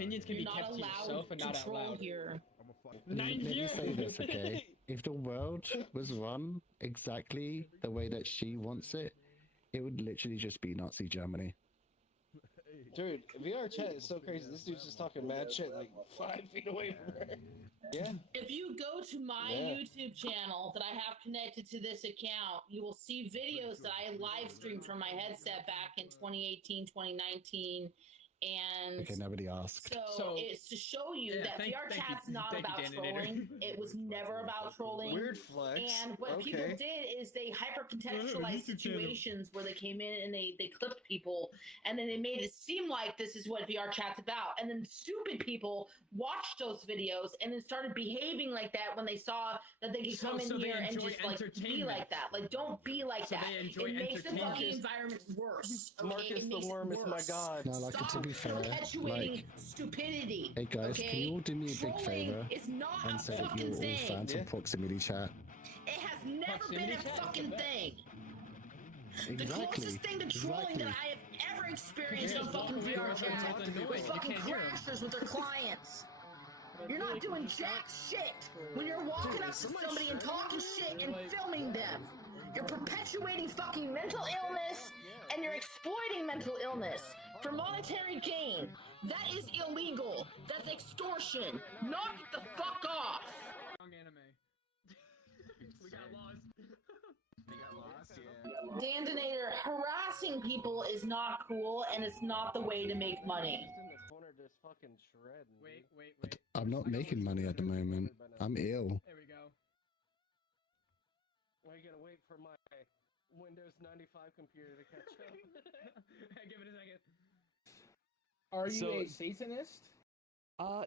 Opinions can be You're kept not to yourself and not out control loud. here. Let me say this, okay? If the world was run exactly the way that she wants it, it would literally just be Nazi Germany. Dude, VRchat is so crazy. This dude's just talking mad shit like 5 feet away from her. Yeah. If you go to my YouTube channel that I have connected to this account, you will see videos that I live streamed from my headset back in 2018, 2019. And okay, nobody asked. So it's to show you that VRchat's not about trolling. It was never about trolling. Weird flex. And what people did is they hyper contextualized situations where they came in and they clipped people, and then they made it seem like this is what VRchat's about. And then stupid people watched those videos and then started behaving like that when they saw that they could come in here and just like be like that. Like, don't be like that. It makes the fucking environment worse. Okay? Marcus the Worm is my god. No, like, to be fair, perpetuating stupidity. Hey guys, can you all do me a big favor and say that you're all thing. fans of proximity chat? It has never been a fucking thing. The closest thing to trolling that I have ever experienced on fucking VRchat was fucking crashers with their clients. You're not doing jack shit when you're walking up to somebody and talking shit and filming them. You're perpetuating fucking mental illness and you're exploiting mental illness for monetary gain. That is illegal. That's extortion. Knock it the fuck off. Wrong anime. We got lost. We got lost, yeah. Dandinator, harassing people is not cool and it's not the way to make money. Wait. I'm not making money at the moment. I'm ill. There we go. Well, you gotta wait for my Windows 95 computer to catch up. Give it a second. Are you a Satanist?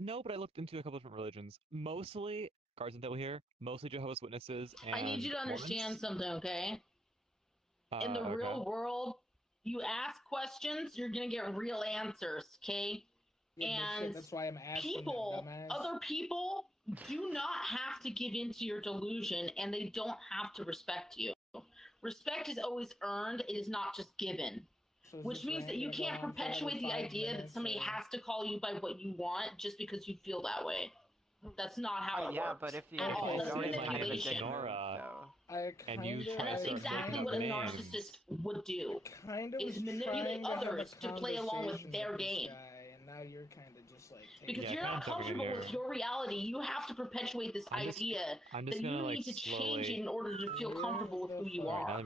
No, but I looked into a couple different religions. Mostly Guardian Devil here. Mostly Jehovah's Witnesses. And I need you to understand something, okay? In the real world, you ask questions, you're gonna get real answers, okay? Yeah, and that's why I'm asking people, other people, do not have to give into your delusion, and they don't have to respect you. Respect is always earned; it is not just given. So which means that you can't perpetuate the idea that somebody has to call you by what you want just because you feel that way. That's not how it works. Yeah, but if you that's manipulation. And that's exactly what a narcissist would do. Is manipulate others to play along with their game. And now you're kind of just like because you're not comfortable with your reality, you have to perpetuate this idea that you need to change it in order to feel comfortable with who you are.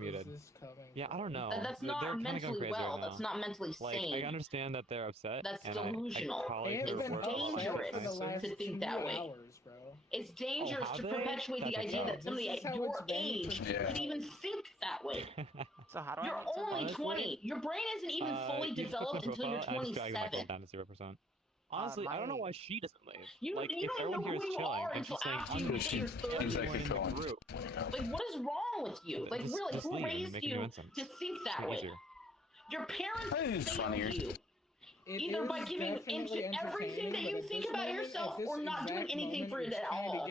Yeah, I don't know. That's not mentally well. That's not mentally sane. I understand that they're upset. That's delusional. It's dangerous to think that way. It's dangerous to perpetuate the idea that somebody at your age could even think that way. So how do you're only 20. Your brain isn't even fully developed until you're 27. Honestly, I don't know why she doesn't leave. You don't know who you are until after you hit your 30s. Like, what is wrong with you? Like, really, who raised you to think that way? Your parents failed you. Either by giving into everything that you think about yourself or not doing anything for it at all.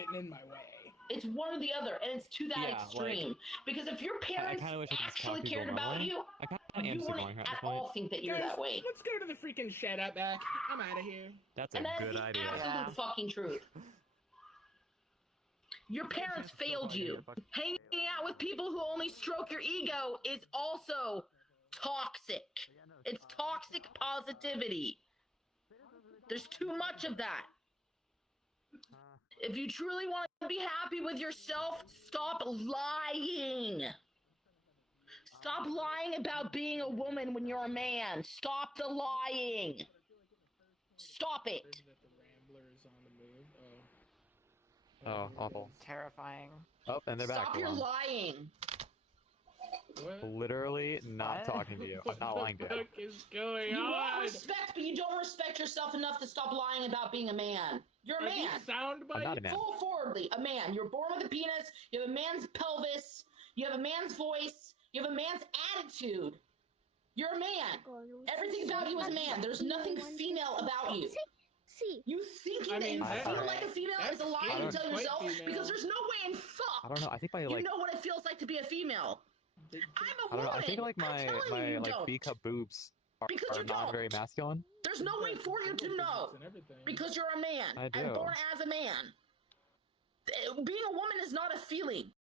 It's one or the other, and it's to that extreme. Because if your parents actually cared about you, you wouldn't at all think that you're that way. Let's go to the freaking shed out back. I'm out of here. That's a good idea. And that is the absolute fucking truth. Your parents failed you. Hanging out with people who only stroke your ego is also toxic. It's toxic positivity. There's too much of that. If you truly want to be happy with yourself, stop lying. Stop lying about being a woman when you're a man. Stop the lying. Stop it. Oh, awful. Terrifying. Oh, and they're back. Stop your lying. Literally not talking to you. I'm not lying to you. What is going on? You want respect, but you don't respect yourself enough to stop lying about being a man. You're a man. Full forwardly, a man. You're born with a penis. You have a man's pelvis. You have a man's voice. You have a man's attitude. You're a man. Everything about you is a man. There's nothing female about you. You thinking that you feel like a female is a lie you tell yourself because there's no way in fuck. I don't know. I think you know what it feels like to be a female. I'm a woman. I think like my B cup boobs Because you not don't. very masculine. There's no way for you to know. Because you're a man. I do. And born as a man. Being a woman is not a feeling.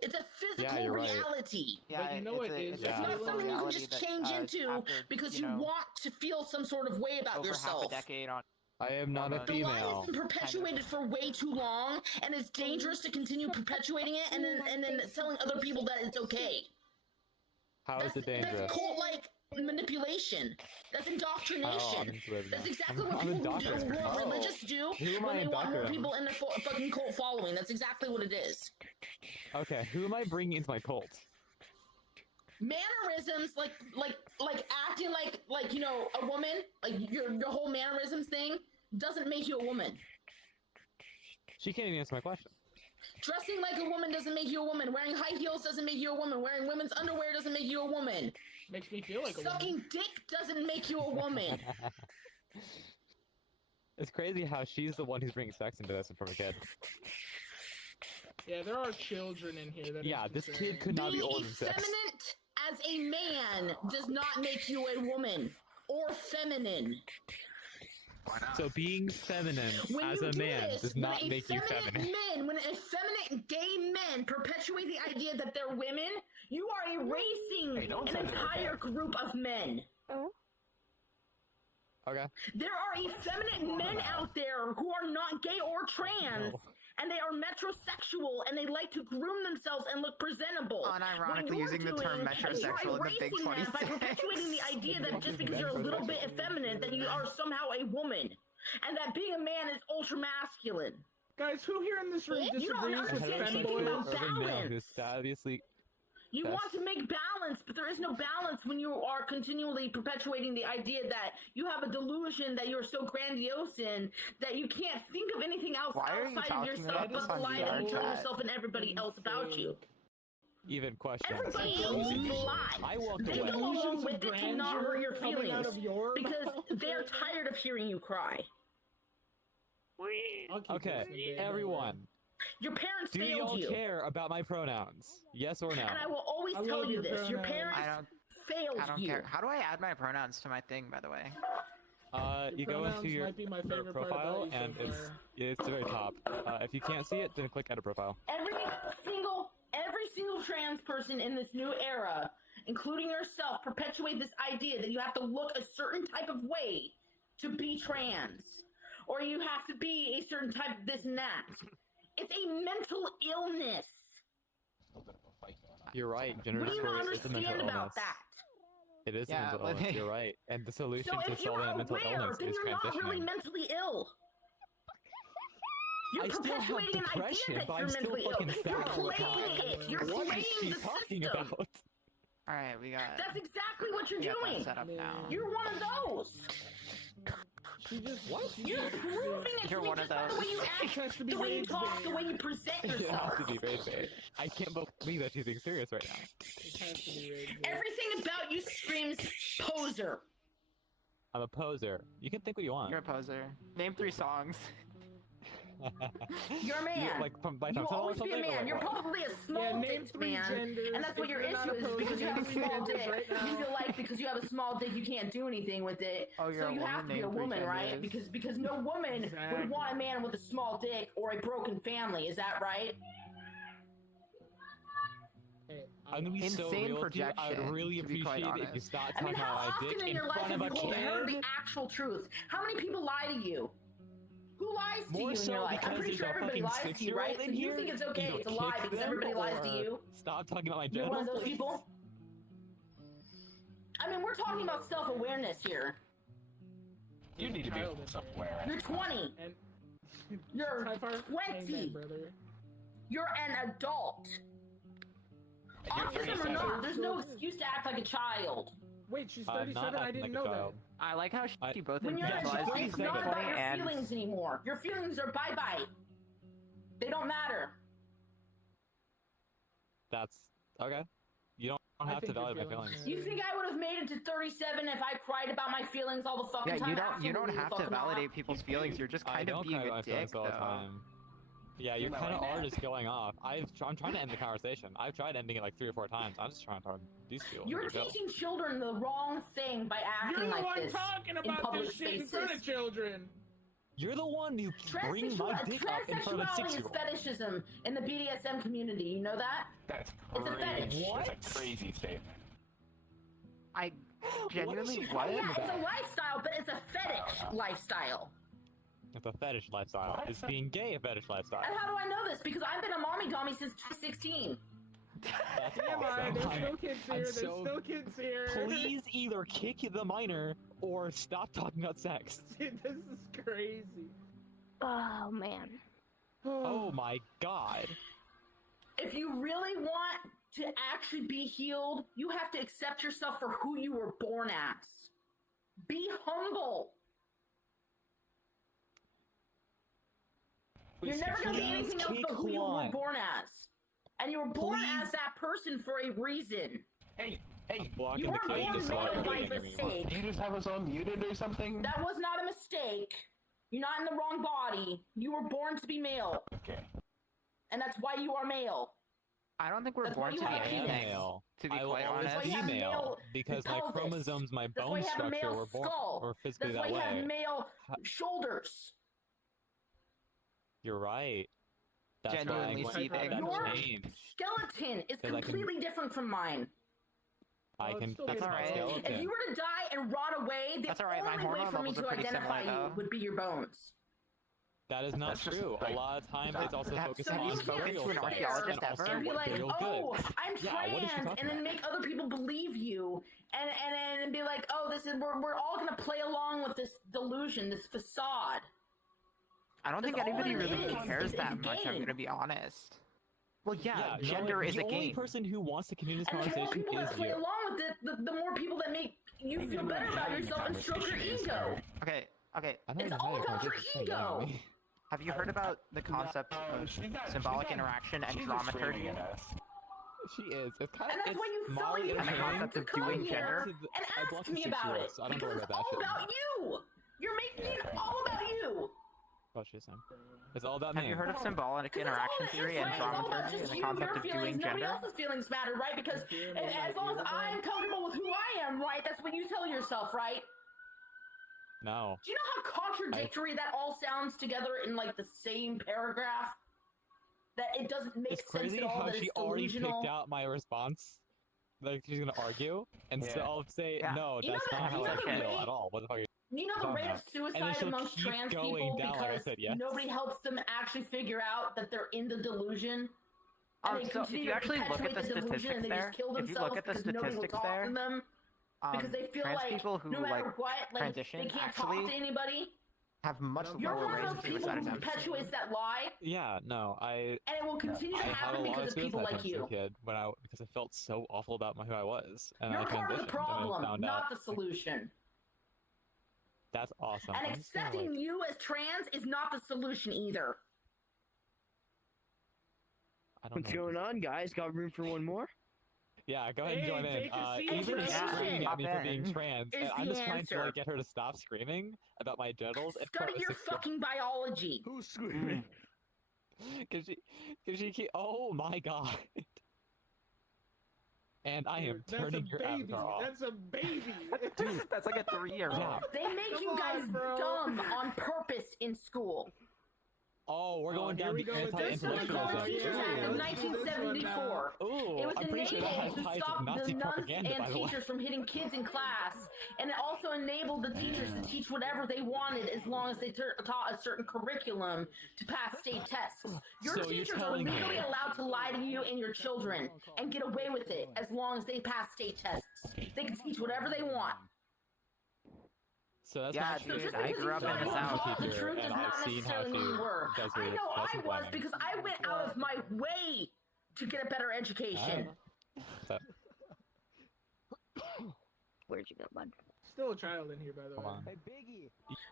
It's a physical you're right. reality. Yeah, but you know what is? It's not something you can just change into because you want to feel some sort of way about yourself. Half a decade on. I am not a The lie female. has been perpetuated for way too long, and it's dangerous to continue perpetuating it and then telling other people that it's okay. How is it dangerous? That's cult-like manipulation. That's indoctrination. That's exactly what people who are religious do when they want more people in their fucking cult following. That's exactly what it is. Okay, who am I bringing into my cult? Mannerisms, like acting like you know, a woman, like your whole mannerisms thing doesn't make you a woman. She can't even answer my question. Dressing like a woman doesn't make you a woman. Wearing high heels doesn't make you a woman. Wearing women's underwear doesn't make you a woman. Makes me feel like a woman. Sucking dick doesn't make you a woman. It's crazy how she's the one who's bringing sex into this from a kid. Yeah, there are children in here that. Yeah, this kid could not be older than sex. Effeminate as a man does not make you a woman or feminine. So being feminine as a man does not make you feminine. When effeminate gay men perpetuate the idea that they're women, you are erasing an entire group of men. Okay. There are effeminate men out there who are not gay or trans, and they are metrosexual, and they like to groom themselves and look presentable. Unironically using the term metrosexual in the Big 26. By perpetuating the idea that just because you're a little bit effeminate, that you are somehow a woman, and that being a man is ultra masculine. Guys, who here in this room disagrees You don't with understand anything about balance. Who's obviously You want to make balance, but there is no balance when you are continually perpetuating the idea that you have a delusion that you're so grandiose in that you can't think of anything else outside of yourself but the lie that you tell yourself and everybody else about you. Even question. Everybody else is a lie. I walked They away. go along with it to not hurt your feelings because mouth. they're tired of hearing you cry. Okay, everyone. Your parents Do failed y'all you. care about my pronouns? Yes or no? And I will always tell you this. Your parents failed I don't you. care. How do I add my pronouns to my thing, by the way? You go into your might be my favorite part profile, about you and so it's the very top. If you can't see it, then click Edit Profile. Every single trans person in this new era, including yourself, perpetuate this idea that you have to look a certain type of way to be trans, or you have to be a certain type of this and that. It's a mental illness. You're right. Gender What do you not dysphoria is a mental understand illness. about that? It is a Yeah, mental but- illness. You're right. And the solution So to if you're solving a mental aware, illness then is you're not really transitioning. mentally ill. You're I still have perpetuating an depression, idea but that I'm you're still mentally ill. fucking You're fat all the playing time. it. You're What is playing she the talking system. about? Alright, we got That's exactly what you're we got that doing. set up now. You're one of those. You're proving it You're to me one of just by the way those. you act, the way you talk, the way you present You yourself. have to be rage bait. I can't believe that she's being serious right now. Everything about you screams poser. I'm a poser. You can think what you want. You're a poser. Name 3 songs. You're a man. Like from by You'll always be a something, or man. You're what? probably a small dick man, and that's what your issue is because you have a small dick. You feel like because you have a small dick, you can't do anything with it. Oh, you're so a you woman, have to be a name 3 woman, right? genders. Because no woman would want a man with a small dick or a broken family. Is that right? I'm gonna be so Insane real with you. I would projection, really to be quite appreciate it if you honest. stopped I mean, talking how about my often dick in in your life front have of a you heard kid. the actual truth? How many people lie to you? Who lies to More you in so your life? I'm because pretty there's sure a everybody fucking lies to you, right? 6-year-old So in you here? think it's okay You to don't lie kick because them, everybody lies to or you? Stop talking about my You're one of genitals. those people? I mean, we're talking about self-awareness here. You need to be self-aware. You're 20. And You're Amen, 20. brother. You're an adult. Autism or not, there's no excuse to act like a child. Wait, she's I'm 37? not I acting didn't like a know that. child. I like how she both When you're an infantilized adult, being it's not 20 about your and feelings anymore. Your feelings are bye-bye. They don't matter. That's okay. You don't have to think your validate my feelings feelings. matter. You think I would have made it to 37 if I cried about my feelings all the fucking yeah, time? you don't Absolutely have the to fuck not. validate people's feelings. You're just I kind don't of being cry a about my dick, feelings all the though. time. Yeah, you kind of are just going off. I'm trying to end the conversation. I've tried ending it like 3 or 4 times. I'm just trying to talk to these people. You're teaching children the wrong thing by acting You're the like one this talking in about public this shit in spaces. front of children. You're the one who brings my dick up in front of a Transsexuality is 6-year-old. fetishism in the BDSM community. You know that? That's It's a crazy. fetish. What? That's a crazy statement. I genuinely What is she what? Yeah, it's a lifestyle, but it's a fetish lifestyle. It's a fetish lifestyle. Is being gay a fetish lifestyle? And how do I know this? Because I've been a mommy dummy since 2016. That's Damn, awesome. there's still kids I'm here. There's so- still kids here. Please either kick the minor or stop talking about sex. Dude, this is crazy. Oh man. Oh my god. If you really want to actually be healed, you have to accept yourself for who you were born as. Be humble. You're never going to be anything else but who you were born as. And you were born as that person for a reason. Hey, Blocking You the weren't kid born is male not by doing anymore. mistake. you just have us all muted or something? That was not a mistake. You're not in the wrong body. You were born to be male. Okay. And that's why you are male. I don't think we're That's born why to you be have a penis. anything. Male. To be I will quite always honest. That's why you be have male male because my pelvis. chromosomes, my That's why bone you have a structure male were born skull. or physically That's why that you have way. male shoulders. You're right. That's Genuinely why seething. Your that changed. skeleton is 'Cause I can- completely different from mine. I Oh, can it's still fix That's my alright. skeleton. If you were to die and rot away, the That's alright, my only way hormone for me levels are to pretty identify similar, you though. would be your bones. That is not That's just, true. like, a lot of time it's also have- focused so on you can't spoken burial to an sites archaeologist and also ever? And be what like, burial oh, goods. I'm Yeah, what is she trans, talking and then about? make other people believe you, and be like, oh, this is we're all gonna play along with this delusion, this facade. I don't think That's all anybody it really is. cares It's a that much, I'm game. gonna be honest. Well, yeah, no, gender is the a only game. person who wants to continue this And the more conversation people that is play you. along with it, the more people that make you feel better about yourself and stroke your ego. Okay, I don't It's know all how about your conversation is going on. ego. have you heard about the concept of symbolic interaction and dramaturgy? She is. It's kind And of. that's why you felt Molly you and the had concept to of come doing here gender. and I ask blocked the me about it, 6-year-olds, so I don't because worry it's about all that about you. You're making it all about you. Oh, she's saying. It's all about Have me. you heard of symbolic 'Cause interaction it's all, theory it's and right, it's all about dramaturgy and just the you, concept your of feelings. doing Nobody gender? else's feelings matter, right? Because as long as I'm comfortable with who I am, right, that's what you tell yourself, right? No. Do you know how contradictory that all sounds together in like the same paragraph? That it doesn't make It's sense crazy at all. how That she it's already delusional. picked out my response. Like she's gonna argue, and so Yeah. I'll say, Yeah. no, You know that's that- not you how know I the feel rate- at all. What the fuck are you You know the talking rate of about? And then suicide she'll amongst keep trans going people down like I because said, yes. nobody helps them actually figure out that they're in the delusion. And they So if continue you to actually look perpetuate at the delusion and statistics they there, just kill if you themselves look at the because nobody will statistics talk there, to them because they feel trans like people who no matter like what, like transition they can't actually talk to anybody. have much You're lower one rates of of those people suicide who attempts. perpetuates that lie, Yeah, no, and it will continue to I had a happen lot because of of people suicide like attempts as a you. kid because I felt so awful about who I was, and You're I part of the transitioned and problem, then found not out the solution. that's awesome. And I'm just gonna, accepting like, you as trans is not the solution either. I don't What's know. going on, guys? Got room for one more? Yeah, go ahead and Hey, join in. take a seat, Even bro. screaming at me for being Hop in. trans, Is and I'm the just trying to answer. like get her to stop screaming about my genitals. and Study for your 6 years. fucking biology. Who's screaming? Cause she keep, oh my god. And I am That's a turning your baby. avatar off. That's a baby. Dude, That's like a 3-year-old. Yeah. They make Come you guys on, bro. dumb on purpose in school. Oh, we're going here down we the go with There's something called the Yeah, Teachers yeah, Act of let's do this one 1974. Ooh, It was I'm pretty sure that has enabled to ties stop with Nazi the nuns propaganda, by and the way. teachers from hitting kids in class, and it also enabled the teachers to teach whatever they wanted as long as they taught a certain curriculum to pass state tests. Your So you're teachers are telling me- legally allowed to lie to you and your children and get away with it as long as they pass state tests. They can teach whatever they want. So that's Yeah, not So true. dude, just I because grew you up thought in you the were South. taught the Teacher, truth does and not I've seen how necessarily mean to you were. does I her know I lesson was planning. because I went out of my way to get a better education. So, Where'd you go, bud? Still a child in here, by the hold way. on.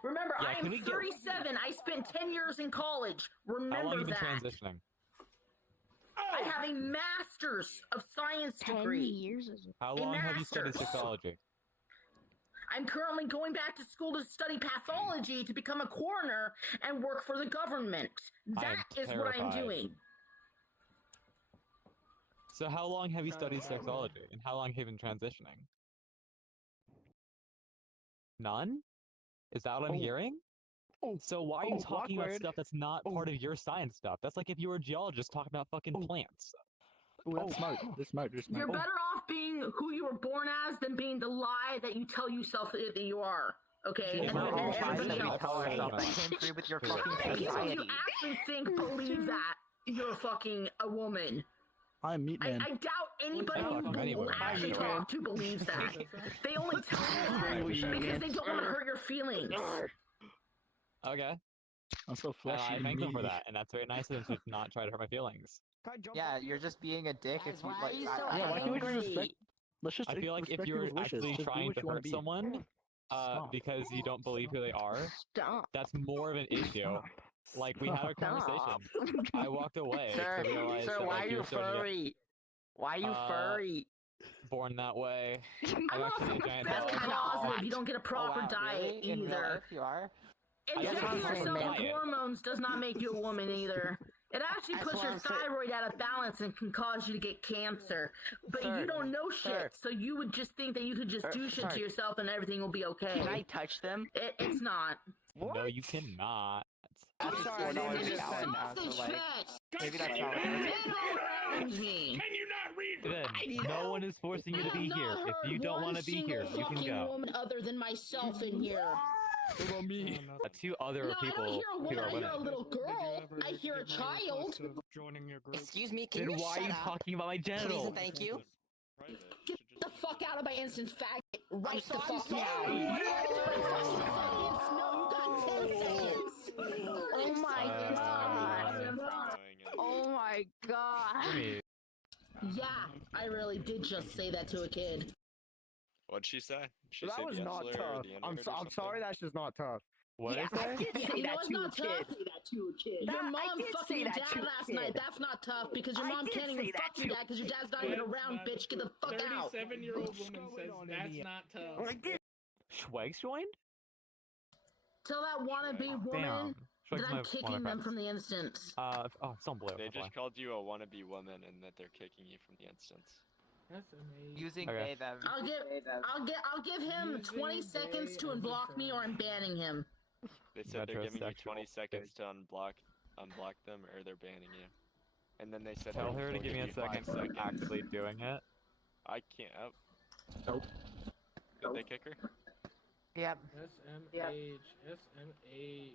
Remember, Yeah, I can am we get- 37. I spent 10 years in college. How long Remember have you been that. transitioning? I have a master's of science 10 degree. years is How A long have you studied master's. sexology? I'm currently going back to school to study pathology to become a coroner and work for the government. That is what I'm doing. So how long have you studied sexology, and how long have you been transitioning? None? Is that what I'm hearing? So why are you talking about stuff that's not part of your science stuff? That's like if you were a geologist talking about fucking plants. There's smoke. There's smoke. There's smoke. You're better off being who you were born as than being the lie that you tell yourself that you are. Okay? And we're all lies that we else. tell ourselves that came through with your fucking People society. you actually think believe that you're fucking a woman. I'm meat man. I doubt anybody you actually talk to believes that. They only tell you that because they don't want to hurt your feelings. Okay. I'm so fleshy. I thank them for that, and that's very nice of them to not try to hurt my feelings. Yeah, you're just being a dick if you like. Why can't we just respect? Let's just I feel like if respect you're people's wishes. actually Just be trying what to you wanna hurt be. someone, because you don't believe who they are, that's more of an issue. Like, we had our conversation. I walked away to realize that, why like, are you furry? Why are you furry? Born that way. I'm actually a giant That's dog. kind of positive. You don't get a proper diet Really? In real either. life, you are? Injecting yourself with diet. hormones does not make you a woman either. It actually puts your thyroid out of balance and can cause you to get cancer. But you don't know shit, so you would just think that you could just do shit to yourself and everything will be okay. Can I touch them? It's not. No, you cannot. I'm sorry. This is sausage fest. Maybe that's not Men all around me. Then, no one is forcing you to be here. If you don't want to be here, you can go. Woman other than myself in here. What about me? Two other people I don't hear a woman. who are I hear women. a little girl. I hear a child. Excuse me, can Then you why are shut you up? talking about my genitals? Please and thank you. Get the fuck out of my instance, faggot. Right the fuck now. sorry. You got 10 seconds. Oh my god. Oh my god. Jimmy, Yeah, I really did just say that to a kid. What'd she say? She That said was the not N-slur or tough. the I'm N-word or I'm sorry, something? that's just not tough. what did I say? I did say You know that it's to a not tough. kid. Your I mom did fucking say your that dad to a last night. kid. That's not tough because your I mom did can't even say that fuck to your a dad because your dad's not even around, bitch. Get the fuck out. 37-year-old woman says that's not tough. Schwags joined? Tell that wannabe woman Damn. that Schwags I'm my kicking them friends. from the instance. Oh, it's on blue. They just called you a wannabe woman and that they're kicking you from the instance. That's amazing. Using Okay. they, them. I'll give him 20 seconds to unblock me or I'm banning him. They said they're giving you Metrosexual. 20 seconds to unblock them or they're banning you. And then they said Tell they'll her to give me a you 5 second to seconds. actually doing it. I can't. Oh. Nope. Did they kick her? Yep. SMH. SMH.